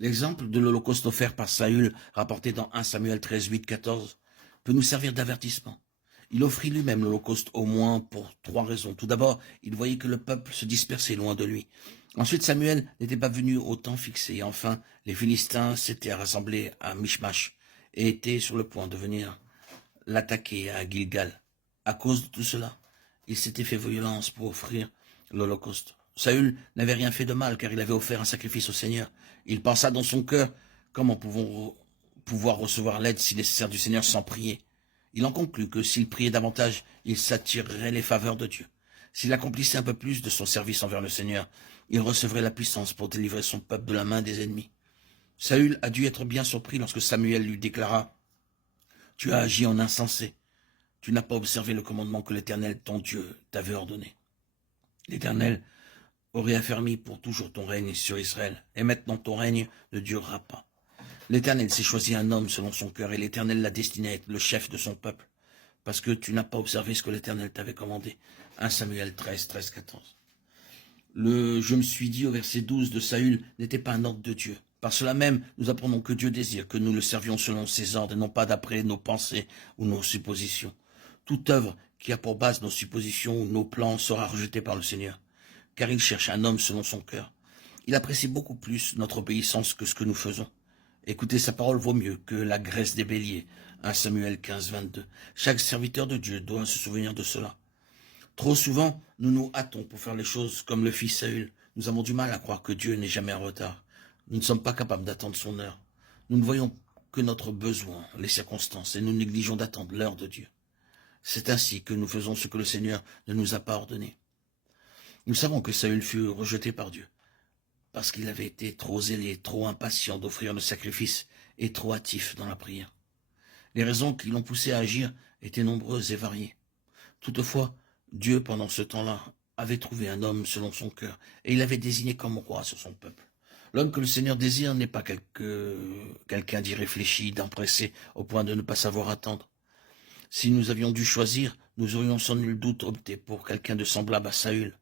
L'exemple de l'Holocauste offert par Saül, rapporté dans 1 Samuel 13, 8, 14, peut nous servir d'avertissement. Il offrit lui-même l'Holocauste au moins pour 3 raisons. Tout d'abord, il voyait que le peuple se dispersait loin de lui. Ensuite, Samuel n'était pas venu au temps fixé. Et enfin, les Philistins s'étaient rassemblés à Michmash et étaient sur le point de venir l'attaquer à Gilgal. À cause de tout cela, il s'était fait violence pour offrir l'Holocauste. Saül n'avait rien fait de mal car il avait offert un sacrifice au Seigneur. Il pensa dans son cœur, comment pouvons-nous pouvoir recevoir l'aide si nécessaire du Seigneur sans prier? Il en conclut que s'il priait davantage, il s'attirerait les faveurs de Dieu. S'il accomplissait un peu plus de son service envers le Seigneur, il recevrait la puissance pour délivrer son peuple de la main des ennemis. Saül a dû être bien surpris lorsque Samuel lui déclara « Tu as agi en insensé. Tu n'as pas observé le commandement que l'Éternel, ton Dieu, t'avait ordonné. L'Éternel aurait affermi pour toujours ton règne sur Israël, et maintenant ton règne ne durera pas. L'Éternel s'est choisi un homme selon son cœur, et l'Éternel l'a destiné à être le chef de son peuple, parce que tu n'as pas observé ce que l'Éternel t'avait commandé. 1 Samuel 13, 13, 14. Le « je me suis dit » au verset 12 de Saül n'était pas un ordre de Dieu. Par cela même, nous apprenons que Dieu désire que nous le servions selon ses ordres, et non pas d'après nos pensées ou nos suppositions. Toute œuvre qui a pour base nos suppositions ou nos plans sera rejetée par le Seigneur, car il cherche un homme selon son cœur. Il apprécie beaucoup plus notre obéissance que ce que nous faisons. Écouter sa parole vaut mieux que la graisse des béliers. 1 Samuel 15, 22. Chaque serviteur de Dieu doit se souvenir de cela. Trop souvent, nous nous hâtons pour faire les choses comme le fit Saül. Nous avons du mal à croire que Dieu n'est jamais en retard. Nous ne sommes pas capables d'attendre son heure. Nous ne voyons que notre besoin, les circonstances, et nous négligeons d'attendre l'heure de Dieu. C'est ainsi que nous faisons ce que le Seigneur ne nous a pas ordonné. Nous savons que Saül fut rejeté par Dieu, parce qu'il avait été trop zélé, trop impatient d'offrir le sacrifice et trop hâtif dans la prière. Les raisons qui l'ont poussé à agir étaient nombreuses et variées. Toutefois, Dieu, pendant ce temps-là, avait trouvé un homme selon son cœur, et il l'avait désigné comme roi sur son peuple. L'homme que le Seigneur désire n'est pas quelqu'un d'irréfléchi, d'empressé, au point de ne pas savoir attendre. Si nous avions dû choisir, nous aurions sans nul doute opté pour quelqu'un de semblable à Saül.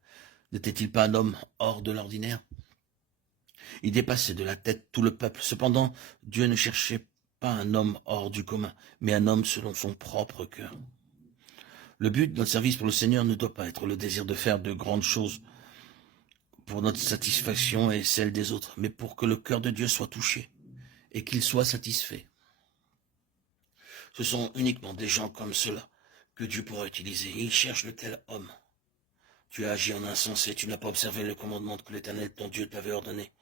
N'était-il pas un homme hors de l'ordinaire? Il dépassait de la tête tout le peuple. Cependant, Dieu ne cherchait pas un homme hors du commun, mais un homme selon son propre cœur. Le but de notre service pour le Seigneur ne doit pas être le désir de faire de grandes choses pour notre satisfaction et celle des autres, mais pour que le cœur de Dieu soit touché et qu'il soit satisfait. Ce sont uniquement des gens comme cela que Dieu pourra utiliser. Il cherche de tels hommes. Tu as agi en insensé, tu n'as pas observé le commandement que l'Éternel, ton Dieu, t'avait ordonné.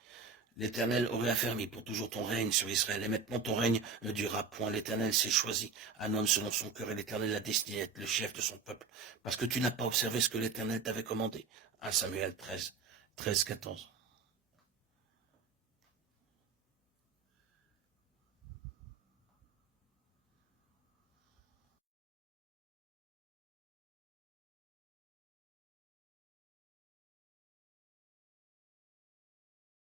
L'Éternel aurait affermi pour toujours ton règne sur Israël, et maintenant ton règne ne durera point. L'Éternel s'est choisi un homme selon son cœur, et l'Éternel l'a destiné à être le chef de son peuple, parce que tu n'as pas observé ce que l'Éternel t'avait commandé. 1 Samuel 13, 13, 14.